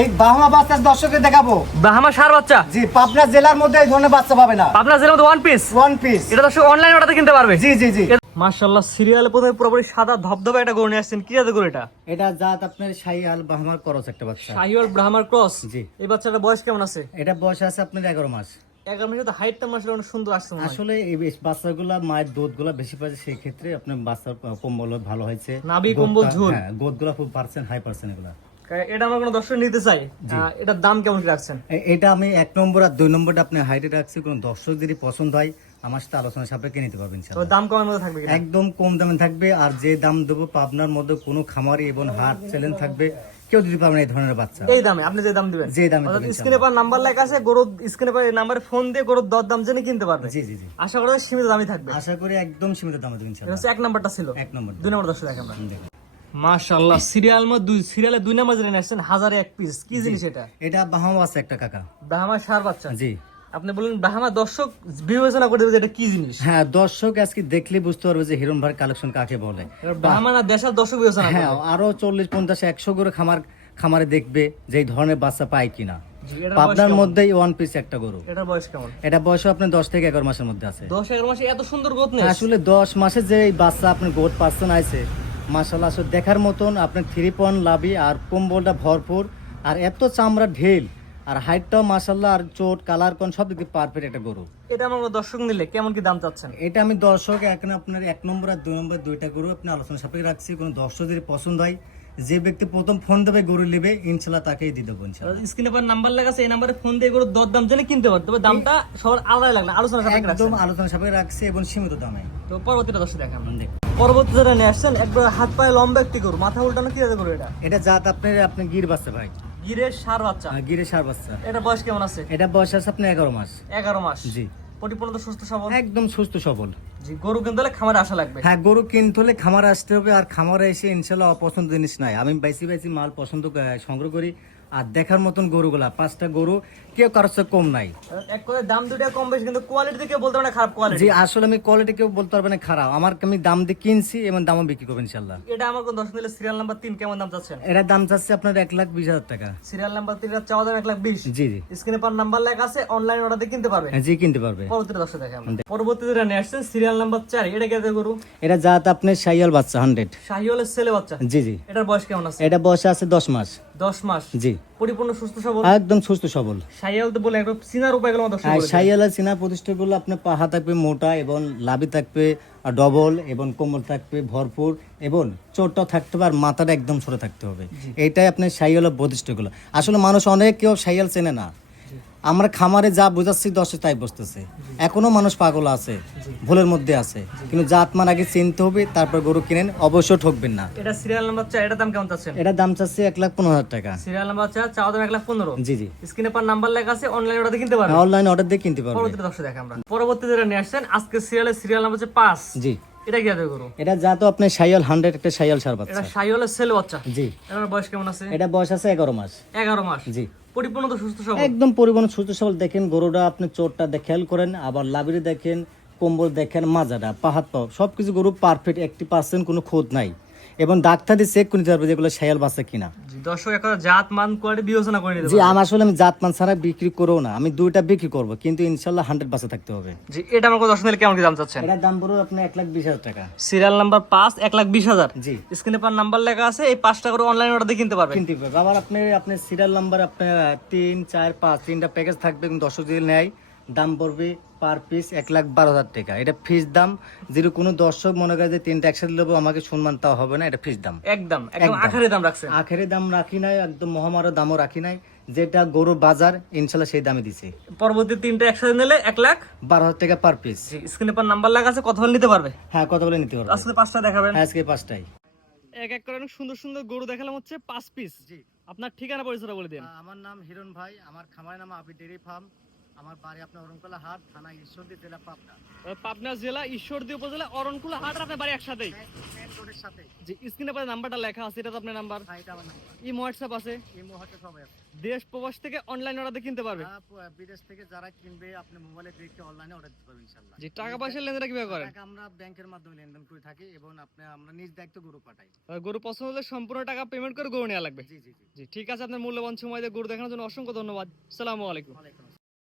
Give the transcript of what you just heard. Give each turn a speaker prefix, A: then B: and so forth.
A: এই বাহামা বাচ্চা দর্শককে দেখাবো।
B: বাহামা সার বাচ্চা।
A: জি পাবনা জেলার মধ্যে এই ধরনের বাচ্চা পাবে না।
B: আপনার জেলার মধ্যে ওয়ান পিস
A: ওয়ান পিস
B: এটা দর্শক অনলাইন অর্ডারে কিনতে পারবে।
A: জি জি জি।
B: মাশাআল্লাহ সিরিয়ালে প্রথমে পুরোপুরি সাদা ধবধবে একটা গরু নিয়ে আসছেন। কি জাতের গরু এটা?
A: এটা জাত আপনার শাহিয়াল করস একটা বাচ্চা।
B: ব্রাহ্মার ক্রস?
A: জি।
B: এই বাচ্চাটার বয়স কেমন আছে?
A: এটা বয়স আছে আপনার এগারো মাস।
B: এগারো মাসে তো হাইটটা মাসে অনেক সুন্দর আসছে
A: আসলে এই বাচ্চাগুলা মায়ের দুধগুলা বেশি পাচ্ছে সেই ক্ষেত্রে আপনার বাচ্চার কম্বল ভালো হয়েছে।
B: নাভি কম্বল ঝুল।
A: হ্যাঁ গোদগুলা খুব পার্সেন্ট হাই পার্সেন্ট এগুলা।
B: এটা আমার কোনো দর্শক নিতে চাই এটার দাম কেমন রাখছেন?
A: এটা আমি এক নম্বর আর দুই নম্বরটা আপনি হাইটে রাখছি কোনো দর্শক যদি পছন্দ হয় আমার সাথে আলোচনা সাপেক্ষে নিতে পারবেন
B: দাম কমের মধ্যে থাকবে
A: একদম কম দামে থাকবে আর যে দাম দেবো পাবনার মধ্যে কোনো খামারি এবং হাট চ্যালেঞ্জ থাকবে কেউ দিতে পারবে না এই ধরনের বাচ্চা।
B: এই দামে আপনি যে দাম দিবেন?
A: যে দামে
B: স্ক্রিনে পার নাম্বার লেখা আছে গরু স্ক্রিনে পার নাম্বারে ফোন দিয়ে গরুর দর দাম জেনে কিনতে পারবে।
A: জি জি জি।
B: আশা করি সীমিত দামই থাকবে।
A: আশা করি একদম সীমিত দামে দেবেন ইনশাআল্লাহ।
B: হচ্ছে এক নাম্বারটা ছিল।
A: এক নম্বর
B: দুই নম্বর দর্শক দেখেন। আমরা। মাশাআল্লাহ সিরিয়াল মধ্যে দুই সিরিয়ালে দুই নাম্বার জেনে আসছেন হাজারে এক পিস কি জিনিস এটা?
A: এটা বাহামা আছে একটা কাকা।
B: ব্রাহ্মা সার বাচ্চা?
A: জি।
B: আপনি বলেন ব্রাহ্মা দর্শক বিবেচনা করে দেবে যে এটা কি জিনিস।
A: হ্যাঁ দর্শক আজকে দেখলে বুঝতে পারবে যে হিরণ ভাই কালেকশন কাকে বলে।
B: ব্রাহ্মা না দেশার দর্শক বিবেচনা
A: হ্যাঁ আরও চল্লিশ পঞ্চাশ একশো করে খামার খামারে দেখবে যে এই ধরনের বাচ্চা পায় কিনা। পাবনার? মধ্যেই ওয়ান পিস একটা গরু।
B: এটার বয়স কেমন?
A: এটা বয়স আপনার দশ থেকে এগারো মাসের মধ্যে আছে।
B: দশ এগারো মাসে এত সুন্দর গোত নেই
A: আসলে দশ মাসে যে এই বাচ্চা আপনি গোট পার্সন আছে মাসাল্লাহ আসলে দেখার মতন আপনার থ্রি পয়েন্ট লাভি আর কম্বলটা ভরপুর। আর এত চামড়া ঢেল আর হাইটটাও মাসাল্লাহ আর চোট কালার কোন সব দিকে পারফেক্ট একটা গরু।
B: এটা আমার দর্শক নিলে কেমন কি দাম চাচ্ছেন?
A: এটা আমি দর্শক এখন আপনার এক নম্বর আর দুই নম্বর দুইটা গরু আপনি আলোচনা সাপেক্ষে রাখছি কোনো দর্শক যদি পছন্দ হয় যে ব্যক্তি প্রথম ফোন দেবে গরু নেবে ইনশাল্লাহ তাকেই দিয়ে দেবো
B: স্ক্রিনে পার নাম্বার লেখা আছে এই নাম্বারে ফোন দিয়ে গরুর দর দাম জেনে কিনতে পারবে তবে দামটা সবার আলাদা লাগবে আলোচনা সাপেক্ষে
A: একদম আলোচনা সাপেক্ষে রাখছি এবং সীমিত দামে।
B: তো পরবর্তীটা দর্শক দেখান।
A: দেখ।
B: পরবর্তী নিয়ে আসছেন একবার হাত পায়ে লম্বা একটি গরু। মাথা উল্টানো কি যাতে গরু এটা?
A: এটা জাত আপনার আপনি গির বাচ্চা ভাই।
B: গিরের সার বাচ্চা।
A: আহ, গিরে সার বাচ্চা।
B: এটা বয়স কেমন আছে?
A: এটা বয়স আছে আপনার এগারো মাস।
B: এগারো মাস।
A: জি।
B: সুস্থ সবল?
A: একদম সুস্থ সবল।
B: জি গরু কিনতে হলে খামারে আসা লাগবে।
A: হ্যাঁ গরু কিনতে হলে খামারে আসতে হবে আর খামারে এসে ইনশাল্লাহ অপছন্দ জিনিস নাই। আমি বাইসি বাইসি মাল পছন্দ সংগ্রহ করি। আর দেখার মতন গরুগুলা পাঁচটা গরু কেউ কারোর চেয়ে কম নাই।
B: এক করে দাম দুটা কম বেশি কিন্তু কোয়ালিটি থেকে বলতে পারে না খারাপ কোয়ালিটি
A: জি আসলে আমি কোয়ালিটি কেউ বলতে পারবে না খারাপ। আমার আমি দাম দিয়ে কিনছি এবং দামও বিক্রি করব ইনশাল্লাহ
B: এটা আমার কোন দর্শক নিলে সিরিয়াল নাম্বার তিন কেমন দাম চাচ্ছেন?
A: এটার দাম চাচ্ছে আপনার এক লাখ বিশ হাজার টাকা।
B: সিরিয়াল নাম্বার তিন চাওয়া দাম এক লাখ বিশ।
A: জি জি।
B: স্ক্রিনে পার নাম্বার লেখা আছে অনলাইন অর্ডার দিয়ে কিনতে পারবে।
A: হ্যাঁ, জি কিনতে পারবে।
B: পরবর্তীতে দর্শক দেখে আমরা। পরবর্তী যেটা নিয়ে আসছেন সিরিয়াল নাম্বার চার এটা কে গরু?
A: এটা জাত আপনার সাইয়াল বাচ্চা হান্ড্রেড
B: শাহিওয়ালের ছেলে বাচ্চা?
A: জি জি।
B: এটার বয়স কেমন আছে?
A: এটা বয়স আছে দশ মাস।
B: দশ মাস।
A: জি।
B: পরিপূর্ণ সুস্থ সবল?
A: একদম সুস্থ সবল।
B: সাইয়াল তো বলে একবার সিনার উপায়গুলো আমার দর্শক
A: আর চিনা প্রতিষ্ঠাগুলো আপনার পাহা থাকবে মোটা এবং লাভি থাকবে ডবল এবং কোমল থাকবে ভরপুর এবং চোটটা থাকতে হবে আর মাথাটা একদম সরে থাকতে হবে। এটাই আপনার সাইয়াল প্রতিষ্ঠাগুলো। আসলে মানুষ অনেক কেউ সাইয়াল চেনে না। আমরা খামারে যা বোঝাচ্ছি দশে তাই বসতেছে এখনও মানুষ পাগল আছে ভুলের মধ্যে আছে। কিন্তু জাতমান আগে চিনতে হবে তারপর গরু কিনেন অবশ্যই ঠকবেন না।
B: এটা সিরিয়াল নাম্বার চার এটার দাম কেমন চাচ্ছেন?
A: এটার দাম চাচ্ছে এক লাখ পনেরো হাজার টাকা।
B: সিরিয়াল নাম্বার চার চাওয়া দাম এক লাখ পনেরো।
A: জি জি।
B: স্ক্রিনে পার নাম্বার লেখা আছে অনলাইন অর্ডার কিনতে পারবে
A: অনলাইন অর্ডার দিয়ে কিনতে পারবে
B: পরবর্তীতে দর্শক দেখে আমরা। পরবর্তী যেটা নিয়ে আসছেন আজকে সিরিয়ালের সিরিয়াল নাম্বার হচ্ছে পাঁচ।
A: জি।
B: এটা কি
A: এটা যা তো আপনি সাইয়াল হান্ড্রেড একটা সাইয়াল সার
B: এটা সাইয়ালের ছেলে বাচ্চা?
A: জি।
B: এর বয়স কেমন আছে?
A: এটা বয়স আছে এগারো মাস।
B: এগারো মাস?
A: জি।
B: পরিপূর্ণ তো সুস্থ সবল?
A: একদম পরিবহন সুস্থ সবল। দেখেন গরুটা আপনি চোরটা খেয়াল করেন আবার লাবিরে দেখেন কম্বল দেখেন মাজাটা পাহাড় পাও সবকিছু গরু পারফেক্ট একটি পার্সেন্ট কোনো খোঁজ নাই। এবং ডাক্তার দিয়ে চেক করে নিতে পারবে যেগুলো সায়াল বাচ্চা কিনা।
B: দর্শক এখন জাত মান কোয়ালিটি বিবেচনা করে নিতে
A: জি
B: পারবে।
A: আমি আসলে আমি জাতমান ছাড়া বিক্রি করব না। আমি দুইটা বিক্রি করব কিন্তু ইনশাল্লাহ হান্ড্রেড বাচ্চা থাকতে হবে।
B: জি এটা আমার দর্শক কেমন কি দাম চাচ্ছেন?
A: এটার দাম পড়বে আপনি এক লাখ বিশ হাজার টাকা।
B: সিরিয়াল নাম্বার পাঁচ এক লাখ বিশ হাজার।
A: জি।
B: স্ক্রিনে পার নাম্বার লেখা আছে এই পাঁচটা করে অনলাইন অর্ডার দিয়ে কিনতে পারবে
A: কিনতে পারবে। আবার আপনি আপনার সিরিয়াল নাম্বার আপনার তিন চার পাঁচ তিনটা প্যাকেজ থাকবে দশ যদি নেয় দাম পড়বে পার পিস এক লাখ বারো হাজার টাকা। এটা ফিস দাম যদি কোনো দর্শক মনে করে যে তিনটা একসাথে নেব আমাকে সম্মান তাও হবে না এটা ফিস দাম।
B: একদম একদম। আখারে দাম রাখছেন।
A: আখেরে দাম রাখি নাই একদম মহামারো দামও রাখি নাই। যেটা গরু বাজার ইনশাল্লাহ সেই দামে দিছে।
B: পরবর্তী তিনটা একসাথে নিলে এক লাখ?
A: বারো হাজার টাকা পার পিস
B: স্ক্রিনে পার নাম্বার লাগা আছে কথা বলে নিতে পারবে?
A: হ্যাঁ কত বলে নিতে পারবে।
B: আজকে পাঁচটা দেখাবেন।
A: হ্যাঁ, আজকে পাঁচটাই।
B: এক এক করে অনেক সুন্দর সুন্দর গরু দেখালাম হচ্ছে পাঁচ পিস
A: জি।
B: আপনার ঠিকানা পরিচয়টা বলে দিন।
A: আমার নাম হিরণ ভাই আমার খামারের নাম আবি ডেরি ফার্ম। আমার বাড়ি আপনার অরণকলা হাট থানা ঈশ্বরদী জেলা পাবনা।
B: পাবনা জেলা ঈশ্বরদী উপজেলা অরণকুলা হাট আপনার বাড়ি একসাথেই?
A: সাথে
B: যে স্ক্রিনে পরে নাম্বারটা লেখা আছে এটা তো আপনার নাম্বার।
A: হ্যাঁ এটা আমার নাম্বার।
B: ই হোয়াটসঅ্যাপ আছে।
A: এই মুহূর্তে সবাই আছে।
B: দেশ প্রবাস থেকে অনলাইন অর্ডার কিনতে পারবে?
A: বিদেশ থেকে যারা কিনবে আপনি মোবাইলে দেখে অনলাইনে অর্ডার দিতে পারবেন ইনশাআল্লাহ।
B: যে টাকা পয়সার লেনদেন কীভাবে করেন?
A: টাকা আমরা ব্যাংকের মাধ্যমে লেনদেন করে থাকি এবং আপনি আমরা নিজ দায়িত্ব গরু পাঠাই।
B: গরু পছন্দ হলে সম্পূর্ণ টাকা পেমেন্ট করে গরু নেওয়া লাগবে।
A: জি জি জি।
B: জি ঠিক আছে আপনার মূল্যবান সময় দিয়ে গরু দেখানোর জন্য অসংখ্য ধন্যবাদ। সালামু আলাইকুম।
A: ওয়ালাইকুম